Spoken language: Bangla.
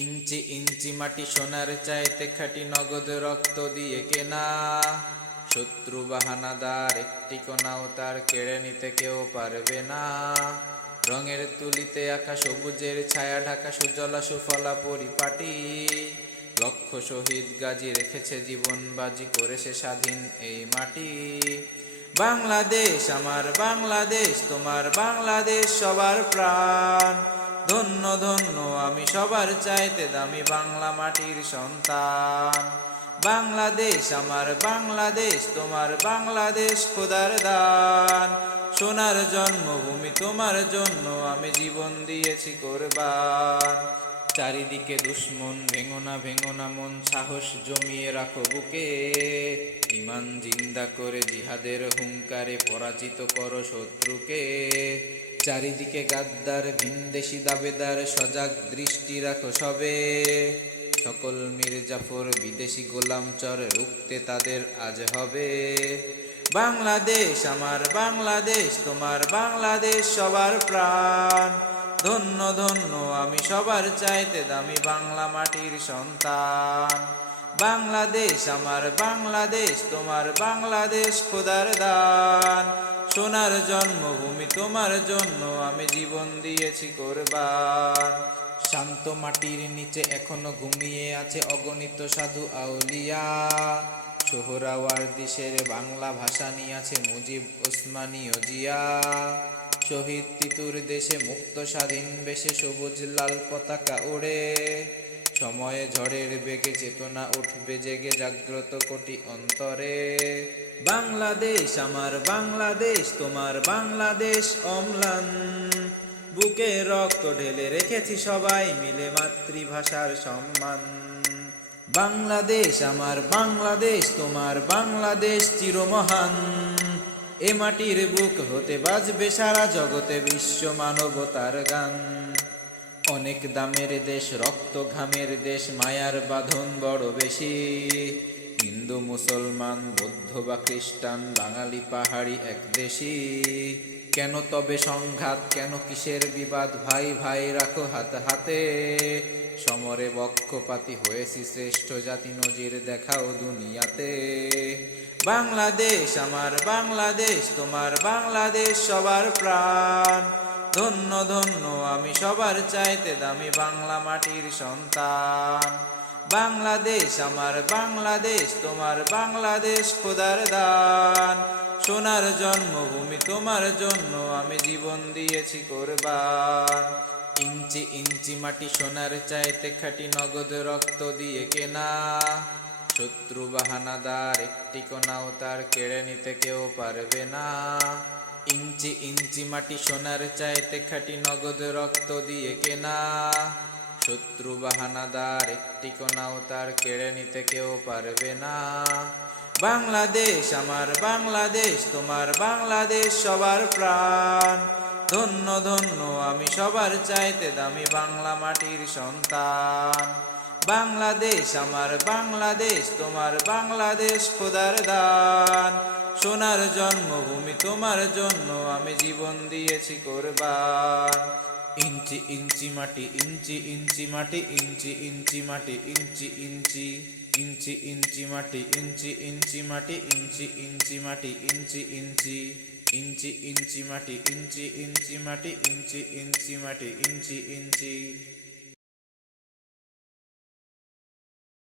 ইঞ্চি ইঞ্চি মাটি সোনার চাইতে খাঁটি নগদ রক্ত দিয়ে কেনা। শত্রু বাহানাদার একটি কোনাও তার কেড়ে নিতে কেউ পারবে না। রঙের তুলিতে আঁকা সবুজের ছায়া ঢাকা সুজলা সুফলা পরিপাটি। লক্ষ শহীদ গাজী রেখেছে জীবন বাজি করে সে স্বাধীন এই মাটি। বাংলাদেশ আমার বাংলাদেশ, তোমার বাংলাদেশ সবার প্রাণ। ধন্য ধন্য আমি সবার চাইতে দামি বাংলা মাটির সন্তান। বাংলাদেশ আমার বাংলাদেশ, তোমার বাংলাদেশ খোদার দান। সোনার জন্মভূমি তোমার জন্য আমি জীবন দিয়েছি কোরবান। চারিদিকে দুশ্মন, ভেঙো না মন, সাহস জমিয়ে রাখো বুকে। ইমান জিন্দা করে জিহাদের হুঙ্কারে পরাজিত করো শত্রুকে। চারিদিকে গাদ্দার ভিনদেশি দাবেদার, সজাগ দৃষ্টি রাখো সবে। সকল মির্জাফর বিদেশি গোলাম চর, রুখতে তাদের আজ হবে। বাংলাদেশ আমার বাংলাদেশ, তোমার বাংলাদেশ সবার প্রাণ। ধন্য ধন্য আমি সবার চাইতে দামি বাংলা মাটির সন্তান। বাংলাদেশ আমার বাংলাদেশ, তোমার বাংলাদেশ খোদার দান। সোনার জন্মভূমি তোমার জন্য আমি জীবন দিয়েছি কোরবান। শান্ত মাটির নিচে এখনো ঘুমিয়ে আছে অগণিত সাধু আউলিয়া। সোহরাওয়ার্দী শেরে বাংলা ভাষা নিয়ে আছে মুজিব, ওসমানী ও জিয়া। শহীদ তিতুর দেশে মুক্ত স্বাধীন বেশে সবুজ লাল পতাকা ওড়ে। সময়ে ঝড়ের বেগে চেতনা উঠবে জেগে জাগ্রত কোটি অন্তরে। বাংলাদেশ আমার বাংলাদেশ, তোমার বাংলাদেশ অম্লান। বুকে রক্ত ঢেলে রেখেছি সবাই মিলে মাতৃভাষার সম্মান। বাংলাদেশ আমার বাংলাদেশ, তোমার বাংলাদেশ চিরমহান। এ মাটির বুক হতে বাজবে সারা জগতে বিশ্ব মানবতার গান। অনেক দামের দেশ, রক্ত ঘামের দেশ, মায়ার বাঁধন বড় বেশি। হিন্দু মুসলমান বৌদ্ধ বা খ্রিস্টান, বাঙালি পাহাড়ি এক দেশি। কেন তবে সংঘাত, কেন কিসের বিবাদ, ভাই ভাই রাখো হাত হাতে। সমরে বক্ষপাতী হয়েছি শ্রেষ্ঠ জাতি, নজির দেখাও দুনিয়াতে। বাংলাদেশ আমার বাংলাদেশ, তোমার বাংলাদেশ সবার প্রাণ। ধন্য ধন্য আমি সবার চাইতে দামি বাংলা মাটির সন্তান। বাংলাদেশ আমার বাংলাদেশ, তোমার বাংলাদেশ খোদার দান। সোনার জন্মভূমি তোমার জন্য আমি জীবন দিয়েছি কোরবান। ইঞ্চি ইঞ্চি মাটি সোনার চাইতে খাঁটি নগদ রক্ত দিয়ে কেনা। শত্রু বাহানাদার একটি কোনাও তার কেড়ে নিতে কেউ পারবে না। ইঞ্চি ইঞ্চি মাটি সোনার চাইতে খাঁটি নগদ রক্ত দিয়ে কেনা। শত্রু বাহানাদার একটি কোনাও তার কেড়ে নিতে কেউ পারবে না। বাংলাদেশ আমার বাংলাদেশ, তোমার বাংলাদেশ সবার প্রাণ। ধন্য ধন্য আমি সবার চাইতে দামি বাংলা মাটির সন্তান। বাংলাদেশ আমার বাংলাদেশ, তোমার বাংলাদেশ খোদার দান। সোনার জন্মভূমি তোমার জন্য আমি জীবন দিয়েছি কোরবান। ইঞ্চি ইঞ্চি মাটি, ইঞ্চি ইঞ্চি মাটি, ইঞ্চি ইঞ্চি মাটি, ইঞ্চি ইঞ্চি ইঞ্চি ইঞ্চি মাটি, ইঞ্চি ইঞ্চি মাটি, ইঞ্চি ইঞ্চি মাটি, ইঞ্চি ইঞ্চি ইঞ্চি ইঞ্চি মাটি, ইঞ্চি ইঞ্চি মাটি, ইঞ্চি ইঞ্চি মাটি, ইঞ্চি ইঞ্চি।